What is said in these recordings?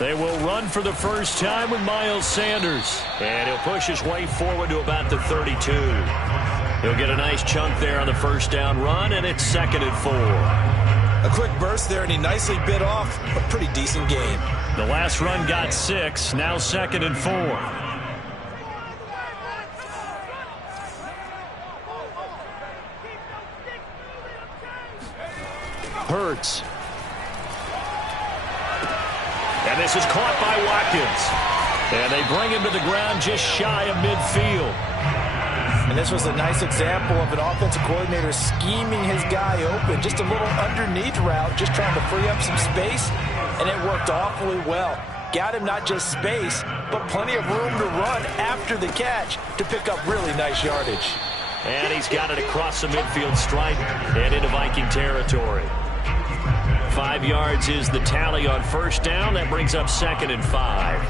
They will run for the first time with Miles Sanders. And he'll push his way forward to about the 32. He'll get a nice chunk there on the first down run, and it's 2nd and 4. A quick burst there, and he nicely bit off a pretty decent game. The last run got 6, now 2nd and 4. Hurts. And this is caught by Watkins. And they bring him to the ground just shy of midfield. And this was a nice example of an offensive coordinator scheming his guy open. Just a little underneath route, just trying to free up some space. And it worked awfully well. Got him not just space, but plenty of room to run after the catch to pick up really nice yardage. And he's got it across the midfield stripe and into Viking territory. 5 yards is the tally on first down. That brings up 2nd and 5.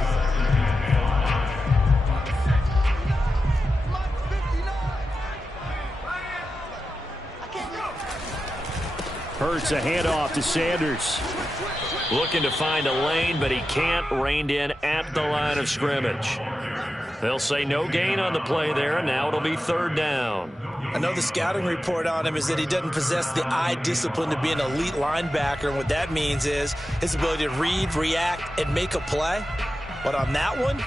Hurts a handoff to Sanders. Looking to find a lane, but he can't. Reined in at the line of scrimmage. They'll say no gain on the play there, and now it'll be 3rd down. I know the scouting report on him is that he doesn't possess the eye discipline to be an elite linebacker, and what that means is his ability to read, react, and make a play. But on that one,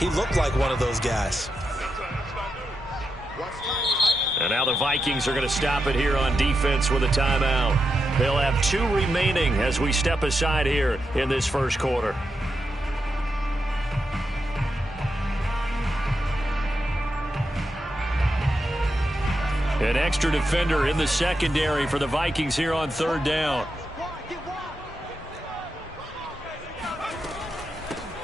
he looked like one of those guys. And now the Vikings are going to stop it here on defense with a timeout. They'll have 2 remaining as we step aside here in this first quarter. An extra defender in the secondary for the Vikings here on 3rd down.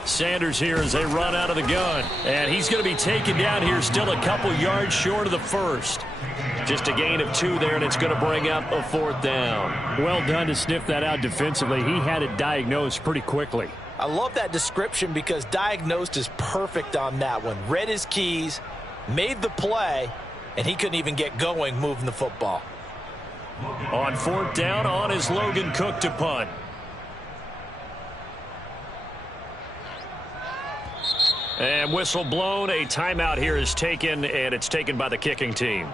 Sanders here as they run out of the gun. And he's going to be taken down here still a couple yards short of the first. Just a gain of 2 there, and it's going to bring up a 4th down. Well done to sniff that out defensively. He had it diagnosed pretty quickly. I love that description because diagnosed is perfect on that one. Read his keys, made the play, and he couldn't even get going moving the football. On 4th down, on is Logan Cook to punt. And whistle blown. A timeout here is taken, and it's taken by the kicking team.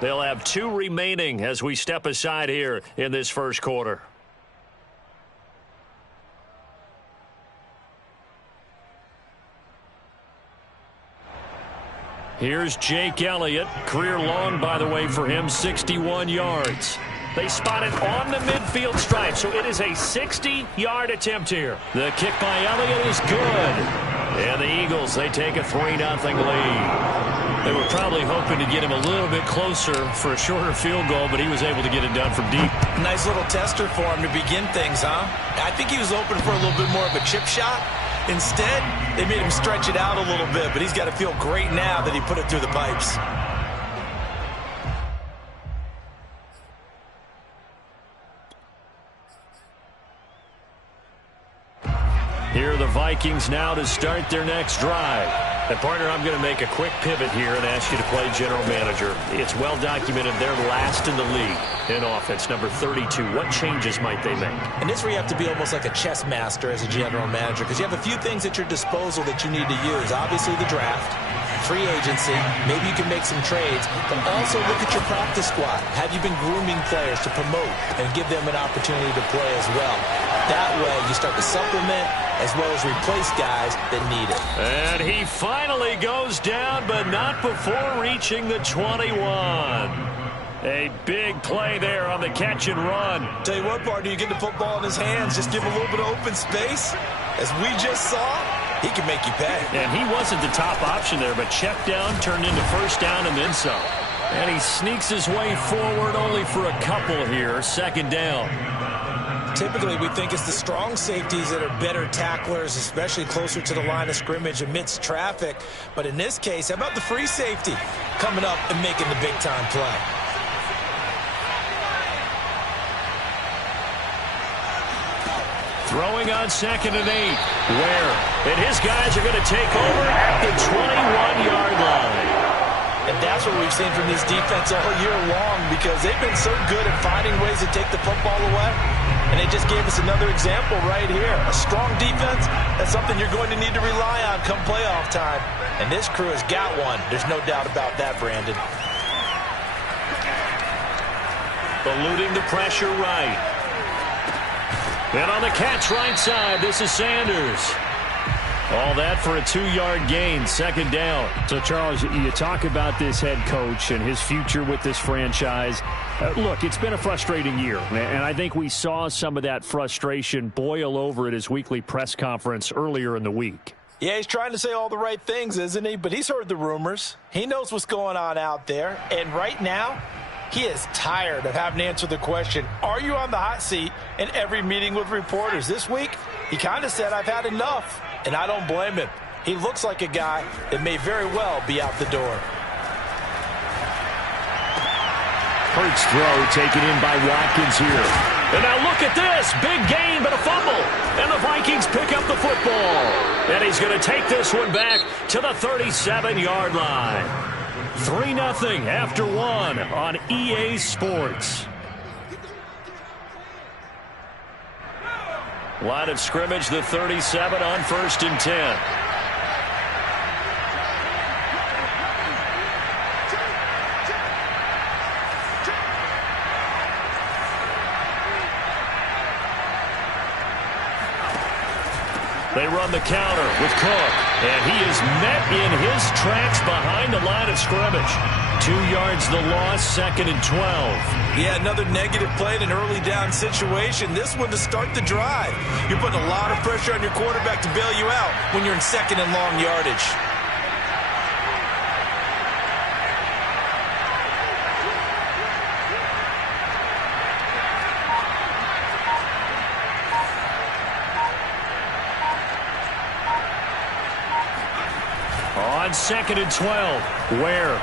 They'll have 2 remaining as we step aside here in this first quarter. Here's Jake Elliott. Career long, by the way, for him, 61 yards. They spot it on the midfield stripe, so it is a 60-yard attempt here. The kick by Elliott is good. And the Eagles, they take a 3-0 lead. They were probably hoping to get him a little bit closer for a shorter field goal, but he was able to get it done from deep. Nice little tester for him to begin things, huh? I think he was open for a little bit more of a chip shot. Instead, they made him stretch it out a little bit, but he's got to feel great now that he put it through the pipes. Here are the Vikings now to start their next drive. And, partner, I'm going to make a quick pivot here and ask you to play general manager. It's well documented they're last in the league in offense, number 32. What changes might they make? And this where you have to be almost like a chess master as a general manager because you have a few things at your disposal that you need to use. Obviously, the draft, free agency, maybe you can make some trades, but also look at your practice squad. Have you been grooming players to promote and give them an opportunity to play as well? That way, you start to supplement as well as replace guys that need it. And he finally goes down, but not before reaching the 21. A big play there on the catch and run. Tell you what, partner, you get the football in his hands, just give him a little bit of open space. As we just saw, he can make you pay. And he wasn't the top option there, but check down, turned into first down and then some. And he sneaks his way forward only for a couple here, 2nd down. Typically, we think it's the strong safeties that are better tacklers, especially closer to the line of scrimmage amidst traffic. But in this case, how about the free safety coming up and making the big-time play? Throwing on 2nd and 8. Ware and his guys are going to take over at the 21-yard line. And that's what we've seen from this defense all year long, because they've been so good at finding ways to take the football away. And they just gave us another example right here. A strong defense, that's something you're going to need to rely on come playoff time. And this crew has got one. There's no doubt about that, Brandon. Eluding the pressure right. And on the catch right side, this is Sanders. All that for a 2-yard gain, second down. So, Charles, you talk about this head coach and his future with this franchise. Look, it's been a frustrating year, and I think we saw some of that frustration boil over at his weekly press conference earlier in the week. Yeah, he's trying to say all the right things, isn't he? But he's heard the rumors. He knows what's going on out there. And right now, he is tired of having to answer the question, are you on the hot seat in every meeting with reporters? This week, he kind of said, I've had enough. And I don't blame him. He looks like a guy that may very well be out the door. Hurts throw taken in by Watkins here. And now look at this. Big gain, but a fumble. And the Vikings pick up the football. And he's going to take this one back to the 37-yard line. 3-0 after 1 on EA Sports. Line of scrimmage, the 37 on 1st and 10. They run the counter with Cook, and he is met in his tracks behind the line of scrimmage. 2 yards the loss, 2nd and 12. Yeah, another negative play in an early down situation. This one to start the drive. You're putting a lot of pressure on your quarterback to bail you out when you're in 2nd and long yardage. On 2nd and 12, Ware.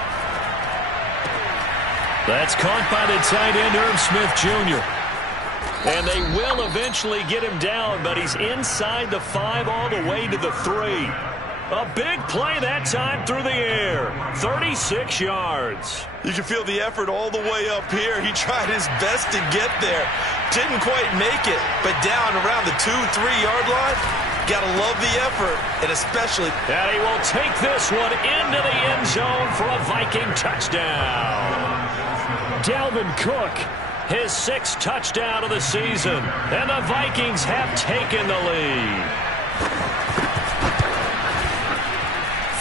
That's caught by the tight end, Irv Smith Jr. And they will eventually get him down, but he's inside the 5 all the way to the 3. A big play that time through the air. 36 yards. You can feel the effort all the way up here. He tried his best to get there. Didn't quite make it, but down around the 2-3-yard line. Gotta love the effort, and especially... And he will take this one into the end zone for a Viking touchdown. Dalvin Cook, his 6th touchdown of the season. And the Vikings have taken the lead.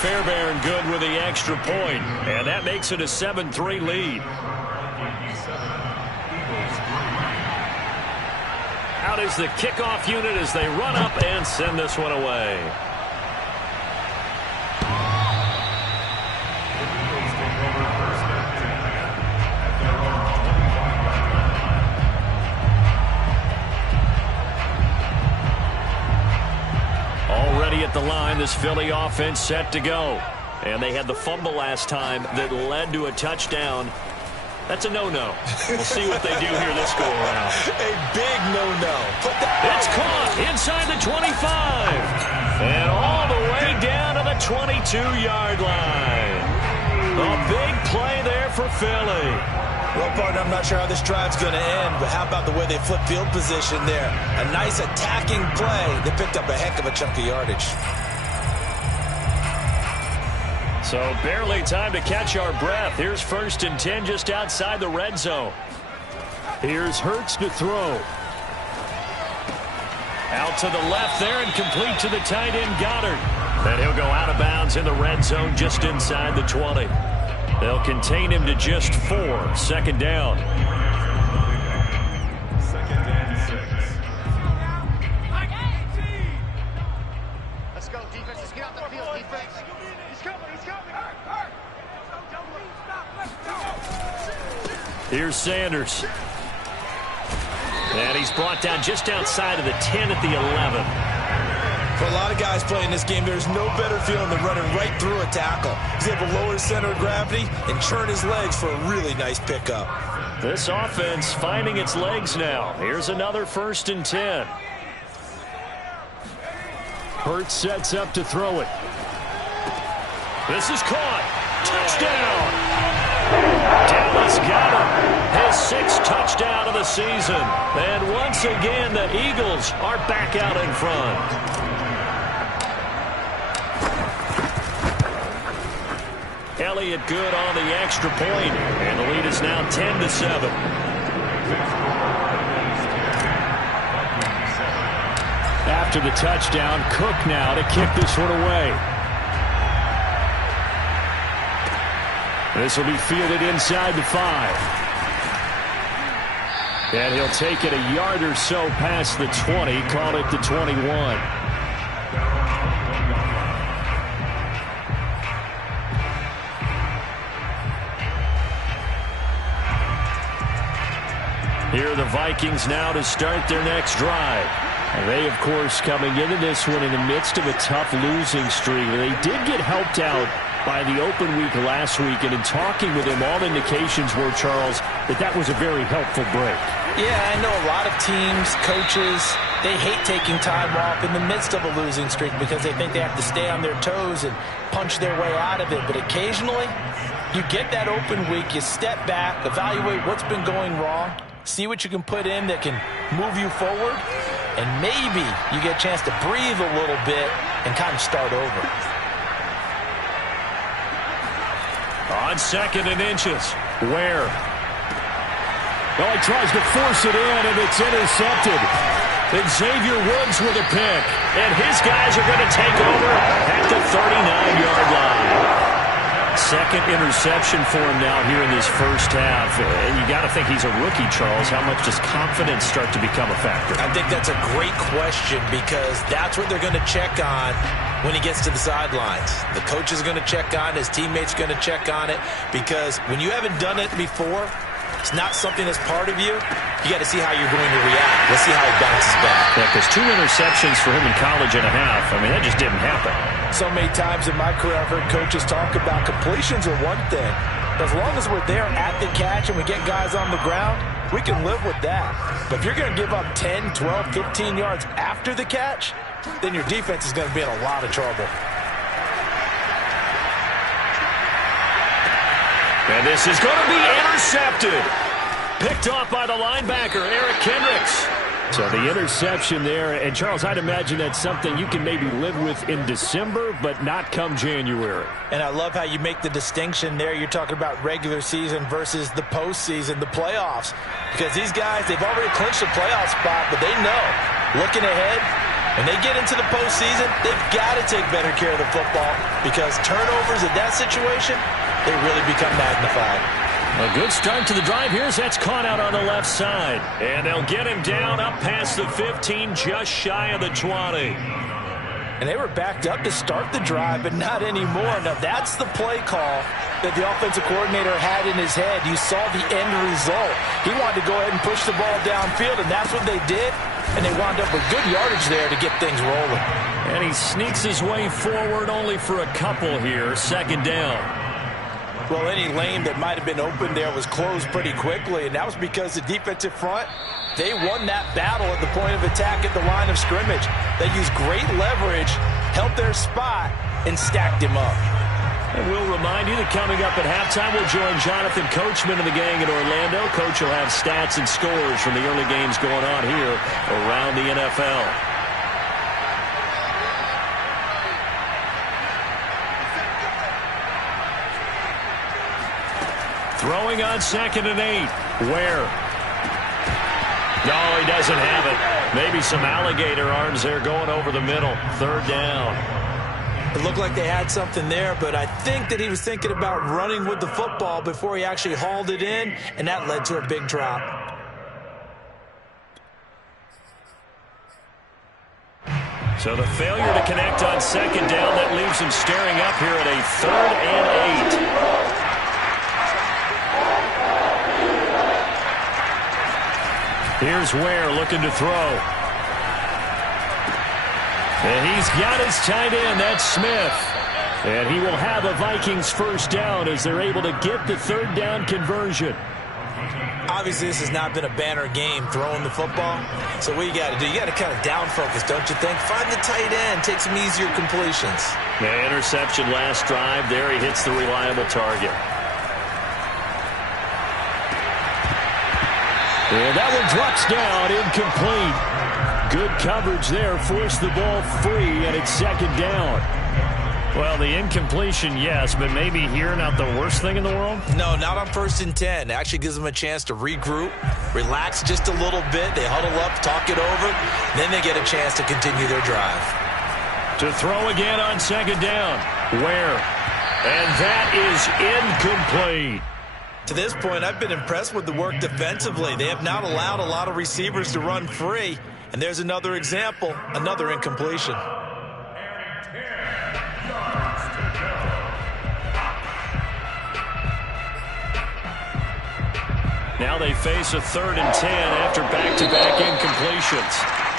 Fairbairn good with the extra point, and that makes it a 7-3 lead. Out is the kickoff unit as they run up and send this one away. Already at the line, this Philly offense set to go. And they had the fumble last time that led to a touchdown. That's a no-no. We'll see what they do here this go-around. A big no-no. It's caught inside the 25. And all the way down to the 22-yard line. A big play there for Philly. Well, partner, I'm not sure how this drive's going to end, but how about the way they flip field position there? A nice attacking play. They picked up a heck of a chunk of yardage. So barely time to catch our breath. Here's 1st and 10 just outside the red zone. Here's Hurts to throw. Out to the left there and complete to the tight end Goddard. And he'll go out of bounds in the red zone just inside the 20. They'll contain him to just 4. 2nd down. Let's go, defense. Let's get out the field, defense. He's coming. Here's Sanders. And he's brought down just outside of the 10 at the 11. For a lot of guys playing this game, there's no better feeling than running right through a tackle. He's able to lower his center of gravity and turn his legs for a really nice pickup. This offense finding its legs now. Here's another 1st and 10. Hurts sets up to throw it. This is caught. Touchdown. He's got him. His 6th touchdown of the season. And once again, the Eagles are back out in front. Elliott good on the extra point, and the lead is now 10-7. After the touchdown, Cook now to kick this one away. This will be fielded inside the 5. And he'll take it a yard or so past the 20, call it the 21. Here are the Vikings now to start their next drive. And they, of course, coming into this one in the midst of a tough losing streak. They did get helped out by the open week last week, and in talking with him, all indications were, Charles, that was a very helpful break. Yeah, I know a lot of teams, coaches, they hate taking time off in the midst of a losing streak because they think they have to stay on their toes and punch their way out of it. But occasionally, you get that open week, you step back, evaluate what's been going wrong, see what you can put in that can move you forward, and maybe you get a chance to breathe a little bit and kind of start over. On 2nd and inches. Where? Well, he tries to force it in, and it's intercepted. Xavier Woods with a pick. And his guys are going to take over at the 39-yard line. 2nd interception for him now here in this first half. And you got to think he's a rookie, Charles. How much does confidence start to become a factor? I think that's a great question because that's what they're going to check on when he gets to the sidelines. The coach is going to check on it. His teammates are going to check on it because when you haven't done it before, it's not something that's part of you. You got to see how you're going to react. Let's see how he bounces back. Yeah, because 2 interceptions for him in college and a half. I mean, that just didn't happen. So many times in my career, I've heard coaches talk about completions are one thing. But as long as we're there at the catch and we get guys on the ground, we can live with that. But if you're going to give up 10, 12, 15 yards after the catch, then your defense is going to be in a lot of trouble. And this is going to be intercepted. Picked off by the linebacker, Eric Kendricks. So the interception there, and Charles, I'd imagine that's something you can maybe live with in December, but not come January. And I love how you make the distinction there. You're talking about regular season versus the postseason, the playoffs. Because these guys, they've already clinched a playoff spot, but they know, looking ahead, when they get into the postseason, they've got to take better care of the football because turnovers in that situation, they really become magnified. A good start to the drive here as that's caught out on the left side. And they'll get him down up past the 15, just shy of the 20. And they were backed up to start the drive, but not anymore. Now, that's the play call that the offensive coordinator had in his head. You saw the end result. He wanted to go ahead and push the ball downfield, and that's what they did. And they wound up with good yardage there to get things rolling. And he sneaks his way forward only for a couple here. 2nd down. Well, any lane that might have been open there was closed pretty quickly, and that was because the defensive front, they won that battle at the point of attack at the line of scrimmage. They used great leverage, held their spot, and stacked him up. And we'll remind you that coming up at halftime, we'll join Jonathan Coachman and the gang in Orlando. Coach will have stats and scores from the early games going on here around the NFL. Throwing on 2nd and 8. Where? No, he doesn't have it. Maybe some alligator arms there going over the middle. 3rd down. It looked like they had something there, but I think that he was thinking about running with the football before he actually hauled it in, and that led to a big drop. So the failure to connect on 2nd down, that leaves him staring up here at a 3rd and 8. Here's Ware looking to throw. And he's got his tight end, that's Smith. And he will have a Vikings 1st down as they're able to get the 3rd down conversion. Obviously, this has not been a banner game throwing the football. So what you got to do, you got to kind of down focus, don't you think? Find the tight end, take some easier completions. The interception last drive. There he hits the reliable target. And that one drops down, incomplete. Good coverage there, forced the ball free, and it's second down. Well, the incompletion, yes, but maybe here not the worst thing in the world? No, not on 1st and 10. It actually gives them a chance to regroup, relax just a little bit. They huddle up, talk it over, then they get a chance to continue their drive. To throw again on second down. Where? And that is incomplete. To this point, I've been impressed with the work defensively. They have not allowed a lot of receivers to run free. And there's another example, another incompletion. Now they face a 3rd and 10 after back-to-back incompletions.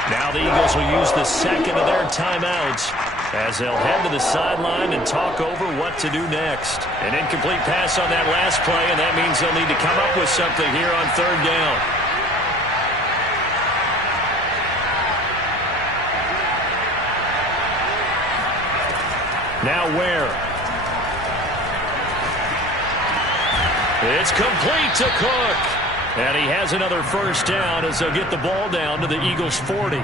Now the Eagles will use the second of their timeouts as they'll head to the sideline and talk over what to do next. An incomplete pass on that last play, and that means they'll need to come up with something here on 3rd down. Now where? It's complete to Cook. And he has another first down as they'll get the ball down to the Eagles' 40.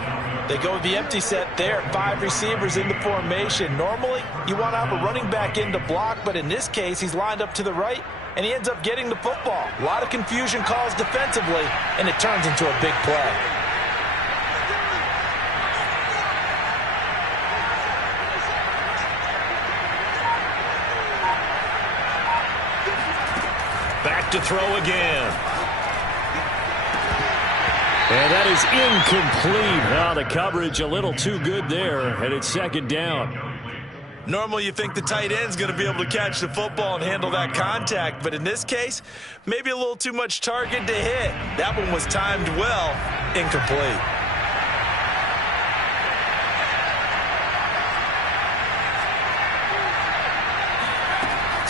They go with the empty set there. 5 receivers in the formation. Normally, you want to have a running back in to block, but in this case, he's lined up to the right, and he ends up getting the football. A lot of confusion caused defensively, and it turns into a big play. Back to throw again. And that is incomplete. Now the coverage a little too good there, and it's second down. Normally you think the tight end's going to be able to catch the football and handle that contact, but in this case, maybe a little too much target to hit. That one was timed well, incomplete.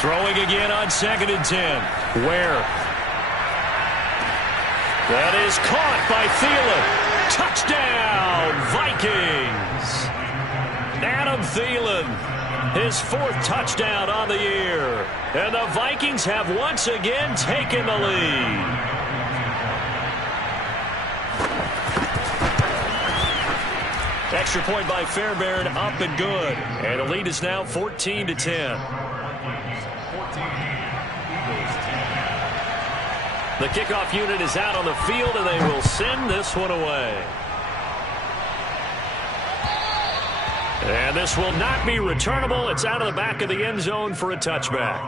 Throwing again on 2nd and 10. Where? That is caught by Thielen. Touchdown, Vikings. Adam Thielen, his 4th touchdown on the year. And the Vikings have once again taken the lead. Extra point by Fairbairn, up and good. And the lead is now 14-10. The kickoff unit is out on the field, and they will send this one away. And this will not be returnable. It's out of the back of the end zone for a touchback.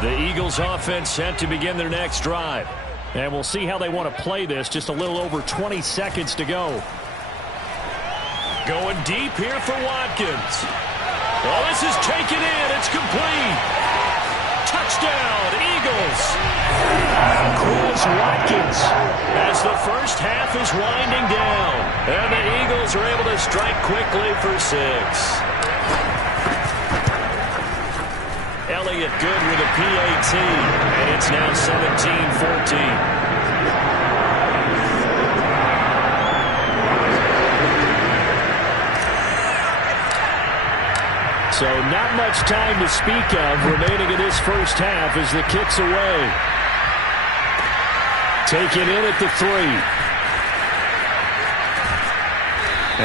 The Eagles offense set to begin their next drive. And we'll see how they want to play this. Just a little over 20 seconds to go. Going deep here for Watkins. Oh, this is taken in. It's complete. Touchdown, Eagles. Chris Watkins as the first half is winding down. And the Eagles are able to strike quickly for 6. Elliott good with a PAT. And it's now 17-14. So not much time to speak of remaining in this first half as the kick's away. Taken in at the 3.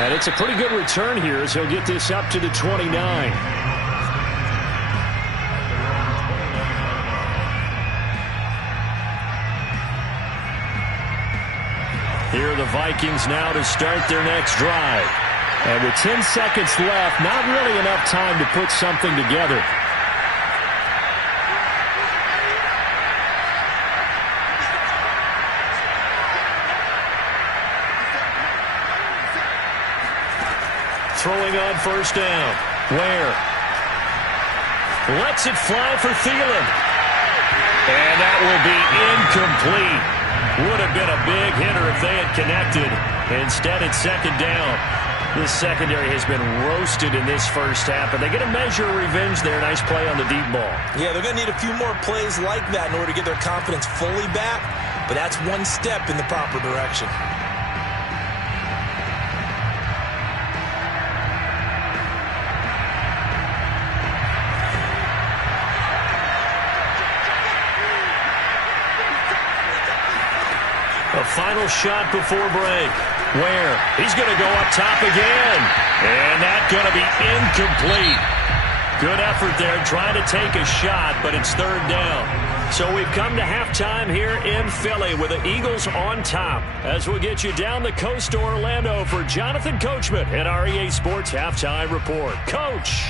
And it's a pretty good return here as he'll get this up to the 29. Here are the Vikings now to start their next drive. And with 10 seconds left, not really enough time to put something together. Throwing on first down. Where? Lets it fly for Thielen. And that will be incomplete. Would have been a big hitter if they had connected. Instead, it's second down. This secondary has been roasted in this first half, and they get a measure of revenge there. Nice play on the deep ball. Yeah, they're going to need a few more plays like that in order to get their confidence fully back, but that's one step in the proper direction. final shot before break. Where? He's going to go up top again. And that's going to be incomplete. Good effort there trying to take a shot, but it's third down. So we've come to halftime here in Philly with the Eagles on top. As we'll get you down the coast to Orlando for Jonathan Coachman at our EA Sports Halftime Report. Coach.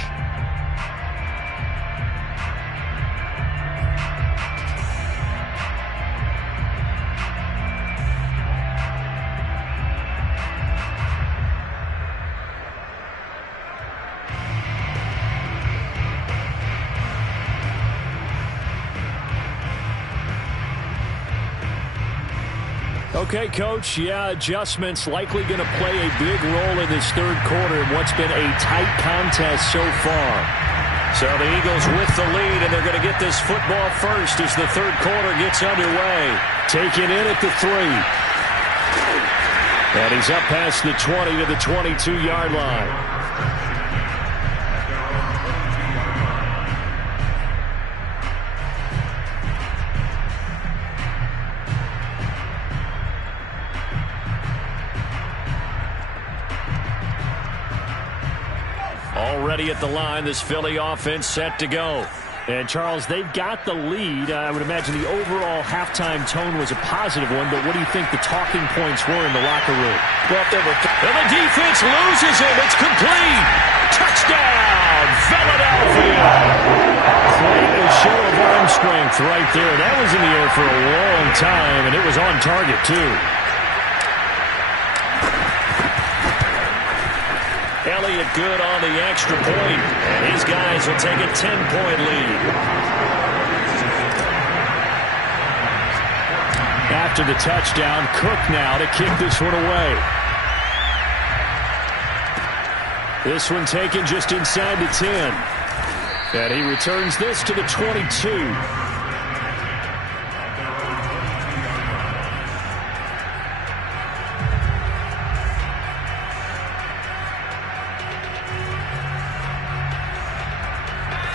Okay, Coach, adjustments likely going to play a big role in this third quarter in what's been a tight contest so far. So the Eagles with the lead, and they're going to get this football first as the third quarter gets underway. Taken in at the 3. And he's up past the 20 to the 22-yard line. Already at the line, this Philly offense set to go. And, Charles, they've got the lead. I would imagine the overall halftime tone was a positive one, but what do you think the talking points were in the locker room? Well, and the defense loses him. It's complete. Touchdown, Philadelphia. Quite a show of arm strength right there. That was in the air for a long time, and it was on target, too. Elliott good on the extra point, and his guys will take a 10-point lead. After the touchdown, Cook now to kick this one away. This one taken just inside the 10. And he returns this to the 22.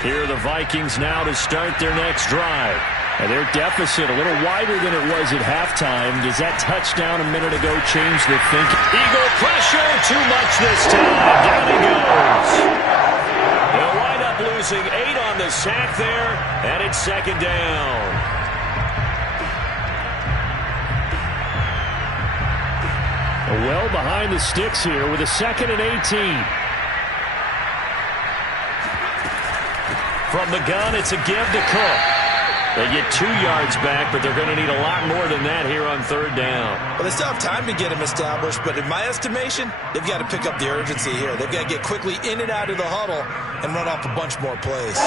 Here are the Vikings now to start their next drive. And their deficit a little wider than it was at halftime. Does that touchdown a minute ago change the thinking? Eagle pressure, too much this time. Down he goes. They'll wind up losing 8 on the sack there, and it's second down. Well behind the sticks here with a 2nd and 18. From the gun, it's a give to Cook. They get 2 yards back, but they're going to need a lot more than that here on third down. Well, they still have time to get him established, but in my estimation, they've got to pick up the urgency here. They've got to get quickly in and out of the huddle and run off a bunch more plays.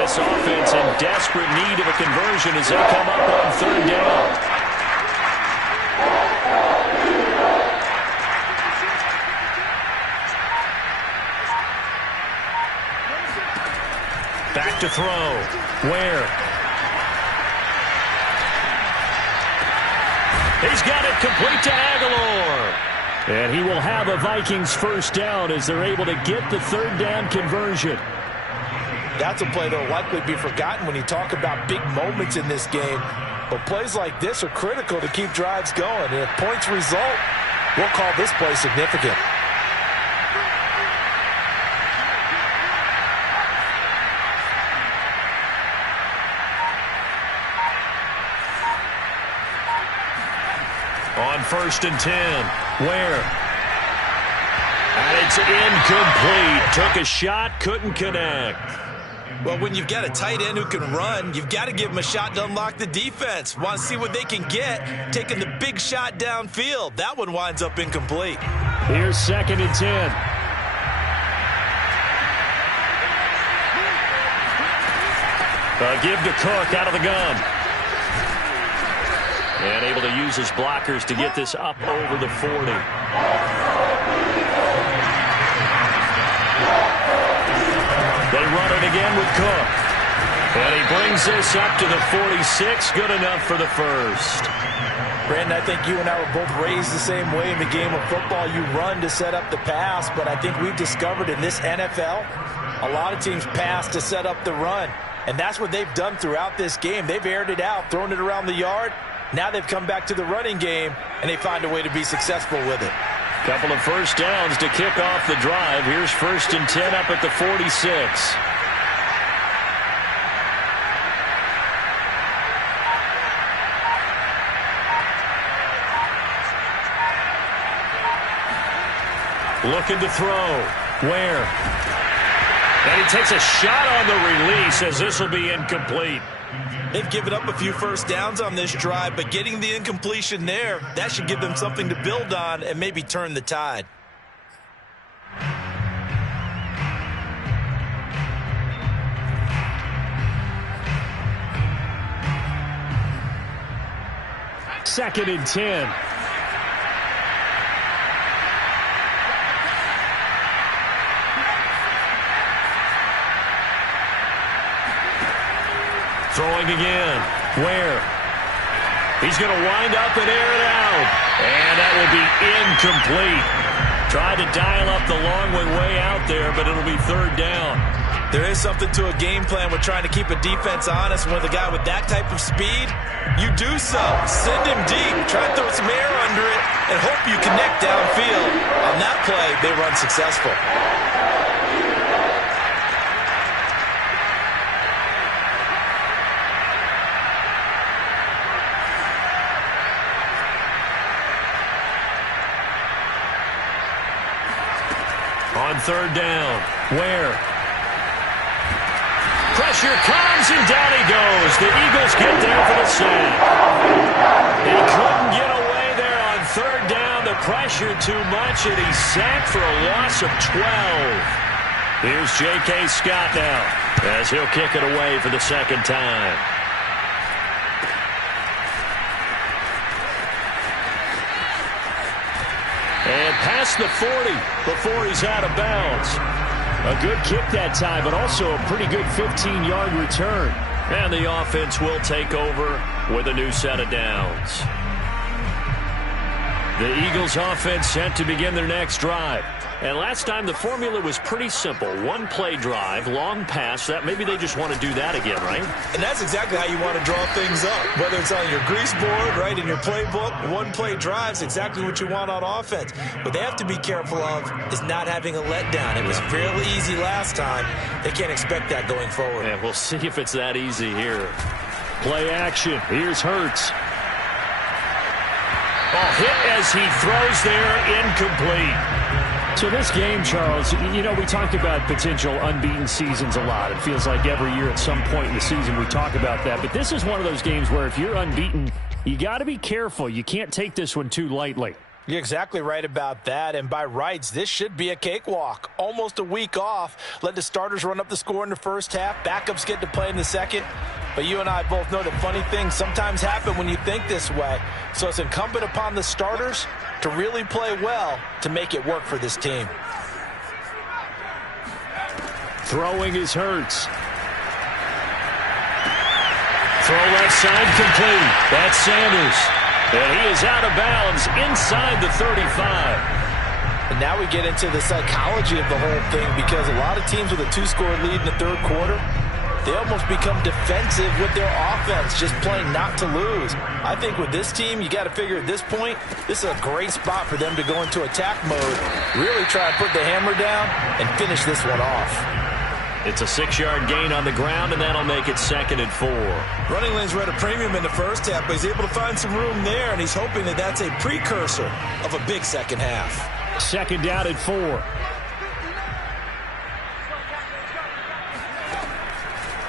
This offense in desperate need of a conversion as they come up on third down. Back to throw. Where? He's got it complete to Aguilar. And he will have a Vikings first down as they're able to get the third down conversion. That's a play that will likely be forgotten when you talk about big moments in this game. But plays like this are critical to keep drives going. And if points result, we'll call this play significant. On 1st and 10. Where? And it's incomplete. Took a shot, couldn't connect. Well, when you've got a tight end who can run, you've got to give him a shot to unlock the defense. Want to see what they can get, taking the big shot downfield. That one winds up incomplete. Here's 2nd and 10. A give to Cook out of the gun. And able to use his blockers to get this up over the 40. They run it again with Cook. And he brings this up to the 46. Good enough for the first. Brandon, I think you and I were both raised the same way in the game of football. You run to set up the pass, but I think we've discovered in this NFL, a lot of teams pass to set up the run. And that's what they've done throughout this game. They've aired it out, thrown it around the yard. Now they've come back to the running game, and they find a way to be successful with it. Couple of first downs to kick off the drive. Here's 1st and 10 up at the 46. Looking to throw. Where? And he takes a shot on the release as this will be incomplete. They've given up a few first downs on this drive, but getting the incompletion there, that should give them something to build on and maybe turn the tide. Second and 10. Throwing again. Where? He's going to wind up and air it out. And that will be incomplete. Tried to dial up the long way out there, but it'll be 3rd down. There is something to a game plan with trying to keep a defense honest. With a guy with that type of speed, you do so. Send him deep. Try to throw some air under it and hope you connect downfield. On that play, they run successful. On 3rd down. Where? Pressure comes, and down he goes. The Eagles get there for the sack. He couldn't get away there on 3rd down. The pressure too much, and he's sacked for a loss of 12. Here's J.K. Scott now as he'll kick it away for the 2nd time. And past the 40 before he's out of bounds. A good kick that time, but also a pretty good 15-yard return. And the offense will take over with a new set of downs. The Eagles offense set to begin their next drive. And last time the formula was pretty simple. 1-play drive, long pass. That maybe they just want to do that again, right? And that's exactly how you want to draw things up. Whether it's on your grease board, right, in your playbook, 1-play drive's exactly what you want on offense. What they have to be careful of is not having a letdown. It was fairly easy last time. They can't expect that going forward. Yeah, we'll see if it's that easy here. Play action. Here's Hurts. Hit as he throws there, incomplete. So this game, Charles, you know, we talk about potential unbeaten seasons a lot. It feels like every year at some point in the season we talk about that. But this is one of those games where if you're unbeaten, you got to be careful. You can't take this one too lightly. You're exactly right about that, and by rights, this should be a cakewalk. Almost a week off. Let the starters run up the score in the first half. Backups get to play in the second. But you and I both know that funny things sometimes happen when you think this way. So it's incumbent upon the starters to really play well to make it work for this team. Throwing is Hurts. Throw left side complete. That's Sanders. And he is out of bounds inside the 35. And now we get into the psychology of the whole thing, because a lot of teams with a 2-score lead in the 3rd quarter, they almost become defensive with their offense, just playing not to lose. I think with this team, you got to figure at this point, this is a great spot for them to go into attack mode, really try to put the hammer down and finish this one off. It's a 6-yard gain on the ground, and that'll make it 2nd and 4. Running lanes were at a premium in the first half, but he's able to find some room there, and he's hoping that that's a precursor of a big second half. 2nd down and 4.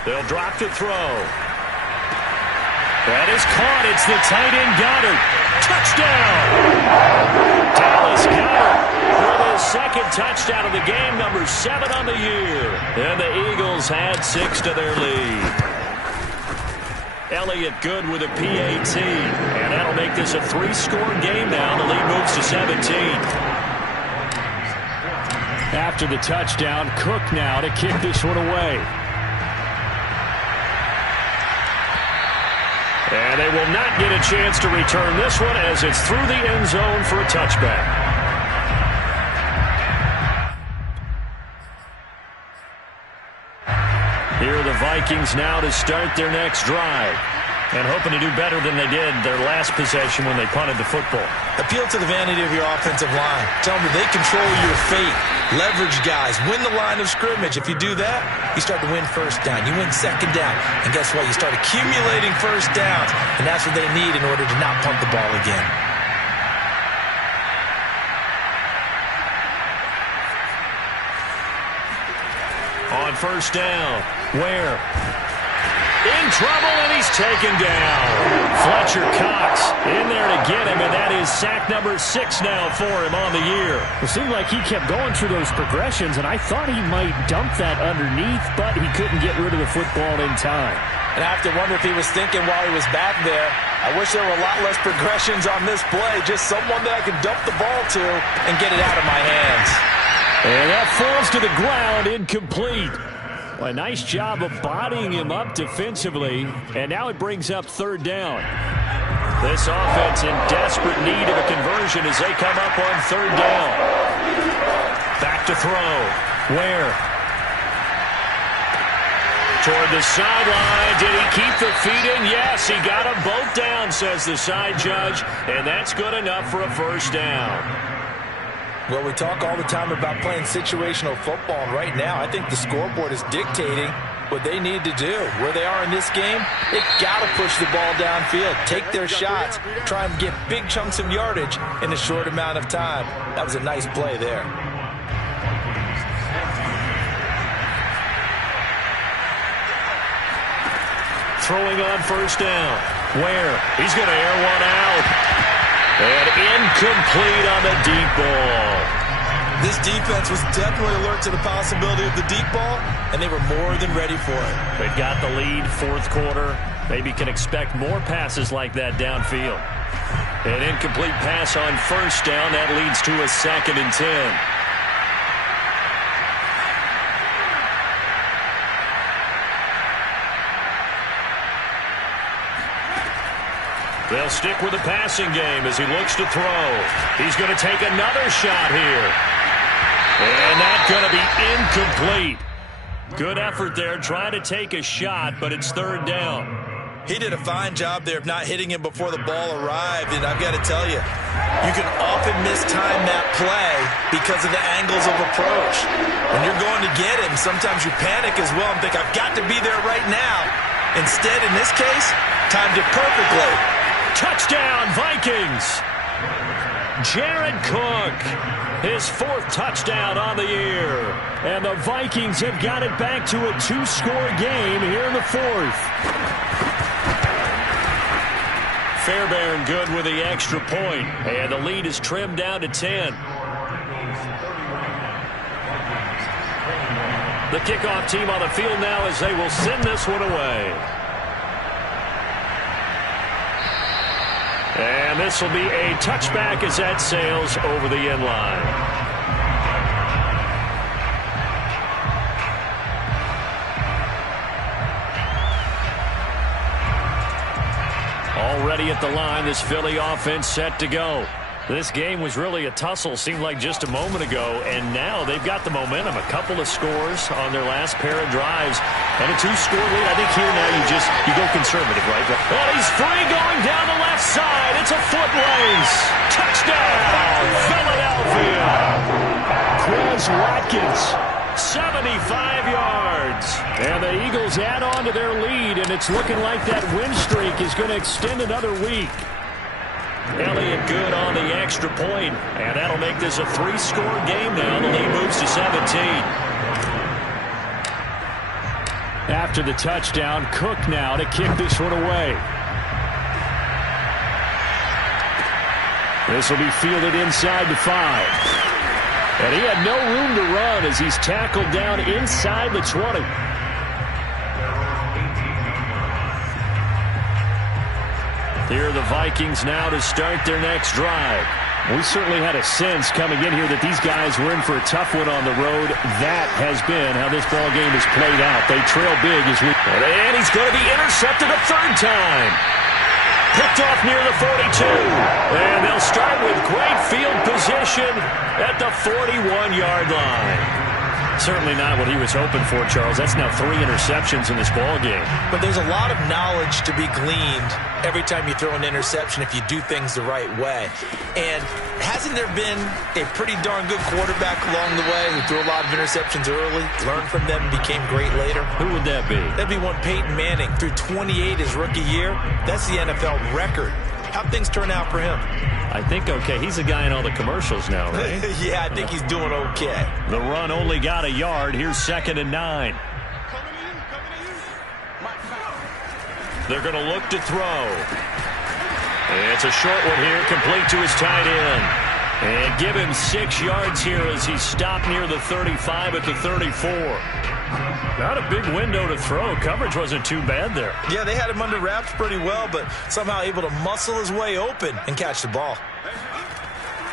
They'll drop to throw. That is caught. It's the tight end Goddard. Touchdown! Dallas Goddard with his 2nd touchdown of the game, number 7 on the year. And the Eagles add 6 to their lead. Elliott good with a PAT. And that'll make this a 3-score game now. The lead moves to 17. After the touchdown, Cook now to kick this one away. And they will not get a chance to return this one as it's through the end zone for a touchback. Here are the Vikings now to start their next drive. And hoping to do better than they did their last possession when they punted the football. Appeal to the vanity of your offensive line. Tell them they control your fate. Leverage guys. Win the line of scrimmage. If you do that, you start to win first down. You win second down. And guess what? You start accumulating first downs. And that's what they need in order to not punt the ball again. On first down, Ware in trouble, and he's taken down. Fletcher Cox in there to get him, and that is sack number 6 now for him on the year. It seemed like he kept going through those progressions, and I thought he might dump that underneath, but he couldn't get rid of the football in time. And I have to wonder if he was thinking while he was back there, I wish there were a lot less progressions on this play, just someone that I could dump the ball to and get it out of my hands. And that falls to the ground, incomplete. A nice job of bodying him up defensively, and now it brings up third down. This offense in desperate need of a conversion as they come up on third down. Back to throw. Ware. Toward the sideline. Did he keep the feet in? Yes, he got them both down, says the side judge, and that's good enough for a first down. Well, we talk all the time about playing situational football, and right now I think the scoreboard is dictating what they need to do. Where they are in this game, they got to push the ball downfield, take their shots, try and get big chunks of yardage in a short amount of time. That was a nice play there. Throwing on first down. Ware? He's going to air one out. And incomplete on the deep ball. This defense was definitely alert to the possibility of the deep ball, and they were more than ready for it. They got the lead, fourth quarter. Maybe can expect more passes like that downfield. An incomplete pass on first down. That leads to a 2nd and 10. They'll stick with the passing game as he looks to throw. He's going to take another shot here. And that's going to be incomplete. Good effort there, trying to take a shot, but it's third down. He did a fine job there of not hitting him before the ball arrived, and I've got to tell you, you can often mistime that play because of the angles of approach. When you're going to get him, sometimes you panic as well and think, I've got to be there right now. Instead, in this case, timed it perfectly. Touchdown, Vikings! Jared Cook, his 4th touchdown on the year. And the Vikings have got it back to a 2-score game here in the 4th. Fairbairn good with the extra point. And the lead is trimmed down to 10. The kickoff team on the field now as they will send this one away. And this will be a touchback as that sails over the end line. Already at the line, this Philly offense set to go. This game was really a tussle, seemed like just a moment ago, and now they've got the momentum. A couple of scores on their last pair of drives, and a 2-score lead. I think here now you go conservative, right? Well, he's free going down the left side. It's a foot race. Touchdown, Philadelphia. Chris Watkins, 75 yards. And the Eagles add on to their lead, and it's looking like that win streak is going to extend another week. Elliott good on the extra point, and that'll make this a 3-score game now. The lead moves to 17. After the touchdown, Cook now to kick this one away. This will be fielded inside the 5. And he had no room to run as he's tackled down inside the 20. Here are the Vikings now to start their next drive. We certainly had a sense coming in here that these guys were in for a tough one on the road. That has been how this ball game has played out. They trail big as we... And he's going to be intercepted a 3rd time. Picked off near the 42. And they'll start with great field position at the 41-yard line. Certainly not what he was hoping for, Charles. That's now 3 interceptions in this ball game. But there's a lot of knowledge to be gleaned every time you throw an interception if you do things the right way. And hasn't there been a pretty darn good quarterback along the way who threw a lot of interceptions early, learned from them, and became great later? Who would that be? That'd be one Peyton Manning. Threw 28 his rookie year. That's the NFL record. How'd things turn out for him? I think okay. He's the guy in all the commercials now, right? Yeah, I think he's doing okay. The run only got a yard. Here's 2nd and 9. They're going to look to throw. It's a short one here, complete to his tight end. And give him 6 yards here as he stopped near the 35 at the 34. Not a big window to throw. Coverage wasn't too bad there. Yeah, they had him under wraps pretty well, but somehow able to muscle his way open and catch the ball.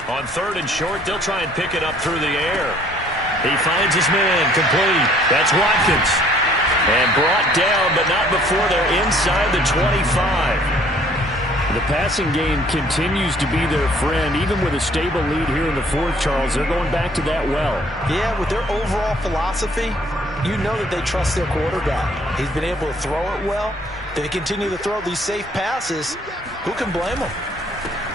On 3rd and short, they'll try and pick it up through the air. He finds his man, complete. That's Watkins. And brought down, but not before they're inside the 25. The passing game continues to be their friend. Even with a stable lead here in the 4th, Charles, they're going back to that well. Yeah, with their overall philosophy, you know that they trust their quarterback. He's been able to throw it well. They continue to throw these safe passes. Who can blame them?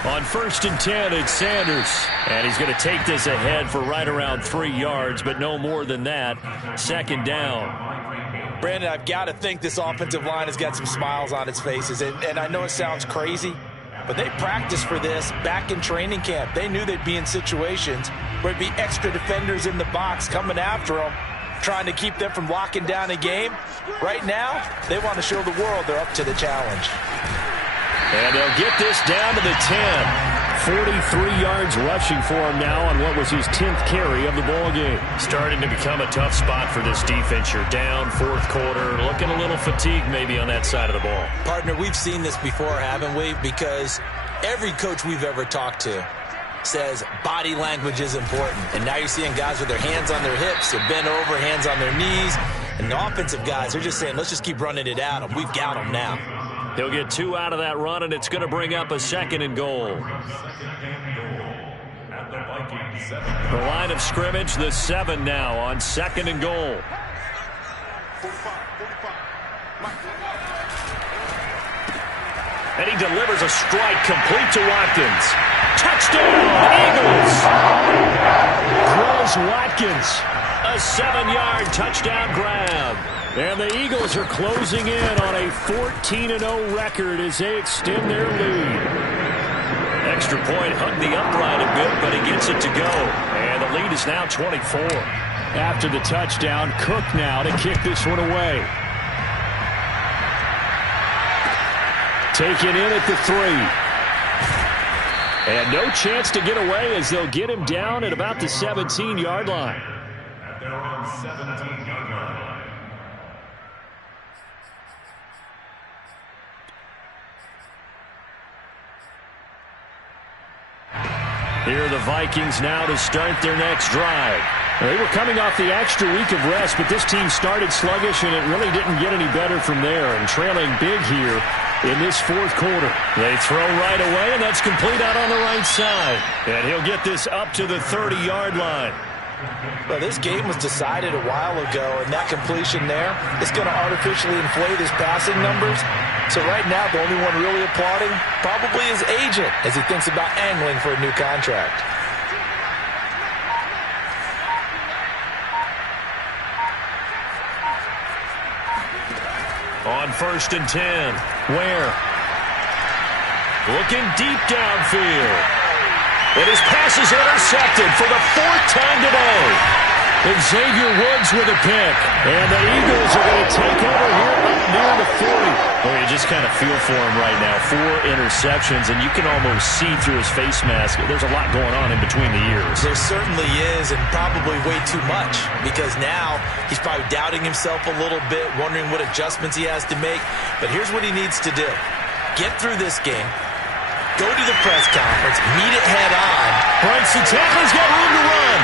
On 1st and 10, it's Sanders. And he's going to take this ahead for right around 3 yards, but no more than that. 2nd down. Brandon, I've got to think this offensive line has got some smiles on its faces. And I know it sounds crazy, but they practiced for this back in training camp. They knew they'd be in situations where it'd be extra defenders in the box coming after them, trying to keep them from locking down a game. Right now, they want to show the world they're up to the challenge. And they'll get this down to the 10. 43 yards rushing for him now on what was his 10th carry of the ball game. Starting to become a tough spot for this defense. You're down 4th quarter, looking a little fatigued maybe on that side of the ball. Partner, we've seen this before, haven't we? Because every coach we've ever talked to says body language is important. And now you're seeing guys with their hands on their hips, they're bent over, hands on their knees. And the offensive guys are just saying, let's just keep running it at them. We've got them now. He'll get 2 out of that run, and it's going to bring up a 2nd and goal. The line of scrimmage, the 7 now on 2nd and goal. And he delivers a strike complete to Watkins. Touchdown, Eagles! Chris Watkins. A 7-yard touchdown grab. And the Eagles are closing in on a 14-0 record as they extend their lead. Extra point hugged the upright a bit, but he gets it to go. And the lead is now 24. After the touchdown, Cook now to kick this one away. Taken in at the 3. And no chance to get away as they'll get him down at about the 17-yard line. At their own 17-yard line. Here are the Vikings now to start their next drive. They were coming off the extra week of rest, but this team started sluggish, and it really didn't get any better from there, and trailing big here in this 4th quarter. They throw right away, and that's complete out on the right side. And he'll get this up to the 30-yard line. Well, this game was decided a while ago, and that completion there is going to artificially inflate his passing numbers. So right now, the only one really applauding probably his agent as he thinks about angling for a new contract. On 1st and 10, Ware looking deep downfield. And his pass is intercepted for the 4th time today. And Xavier Woods with a pick. And the Eagles are going to take over here up near the 40. Oh, you just kind of feel for him right now. 4 interceptions, and you can almost see through his face mask. There's a lot going on in between the ears. There certainly is, and probably way too much, because now he's probably doubting himself a little bit, wondering what adjustments he has to make. But here's what he needs to do. Get through this game. Go to the press conference, meet it head on. Breaks the tackle, he's got room to run.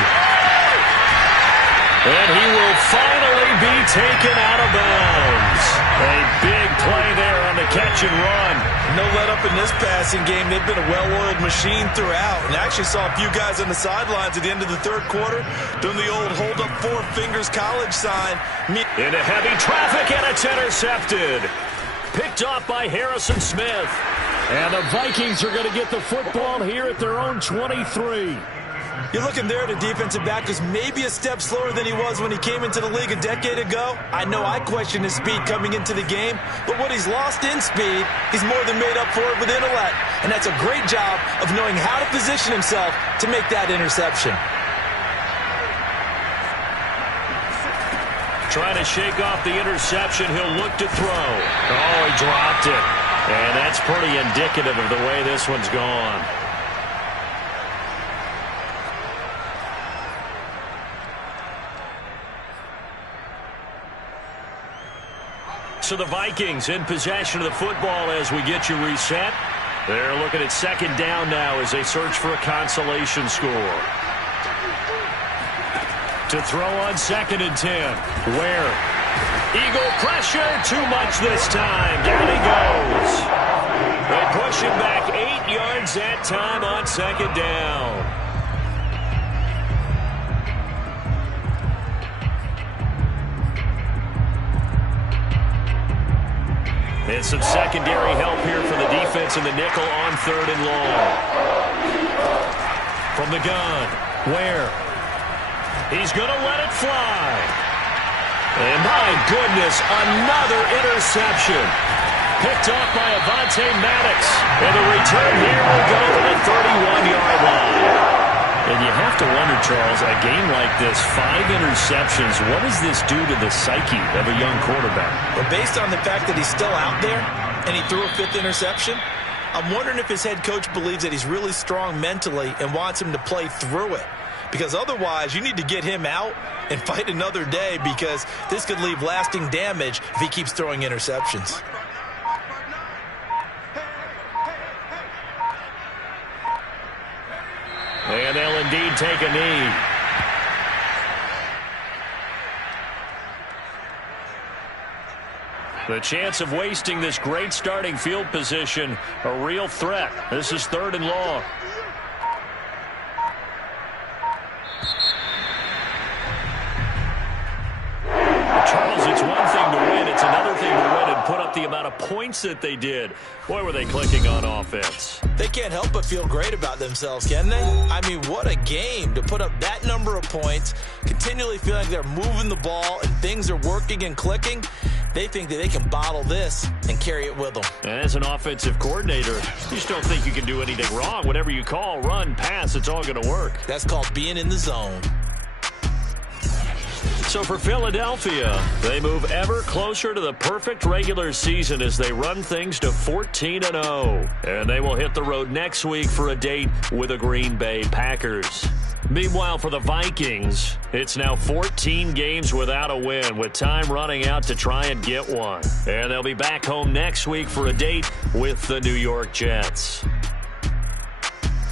And he will finally be taken out of bounds. A big play there on the the catch and run. No let up in this passing game. They've been a well-oiled machine throughout. And I actually saw a few guys on the sidelines at the end of the third quarter doing the old hold up 4 fingers college sign. Into heavy traffic, and it's intercepted. Picked off by Harrison Smith. And the Vikings are going to get the football here at their own 23. You're looking there at a defensive back who's maybe a step slower than he was when he came into the league a decade ago. I know I questioned his speed coming into the game, but what he's lost in speed, he's more than made up for it with intellect. And that's a great job of knowing how to position himself to make that interception. Trying to shake off the interception. He'll look to throw. Oh, he dropped it. And that's pretty indicative of the way this one's gone. So the Vikings in possession of the football as we get you reset. They're looking at second down now as they search for a consolation score. To throw on 2nd and 10. Where? Eagle pressure. Too much this time. Down he goes. They push him back 8 yards that time on 2nd down. And some secondary help here for the defense in the nickel on 3rd and long. From the gun. Where? He's going to let it fly. And my goodness, another interception. Picked off by Avonte Maddox. And the return here will go to the 31-yard line. And you have to wonder, Charles, a game like this, 5 interceptions, what does this do to the psyche of a young quarterback? Well, based on the fact that he's still out there and he threw a 5th interception, I'm wondering if his head coach believes that he's really strong mentally and wants him to play through it. Because otherwise, you need to get him out and fight another day, because this could leave lasting damage if he keeps throwing interceptions. And they'll indeed take a knee. The chance of wasting this great starting field position, a real threat. This is 3rd and long. Charles, it's one thing to win. It's another thing to win and put up the amount of points that they did. Boy, were they clicking on offense. They can't help but feel great about themselves, can they? I mean, what a game to put up that number of points, continually feeling like they're moving the ball and things are working and clicking. They think that they can bottle this and carry it with them. And as an offensive coordinator, you just don't think you can do anything wrong. Whatever you call, run, pass, it's all going to work. That's called being in the zone. So for Philadelphia, they move ever closer to the perfect regular season as they run things to 14-0. And they will hit the road next week for a date with the Green Bay Packers. Meanwhile, for the Vikings, it's now 14 games without a win, with time running out to try and get one. And they'll be back home next week for a date with the New York Jets.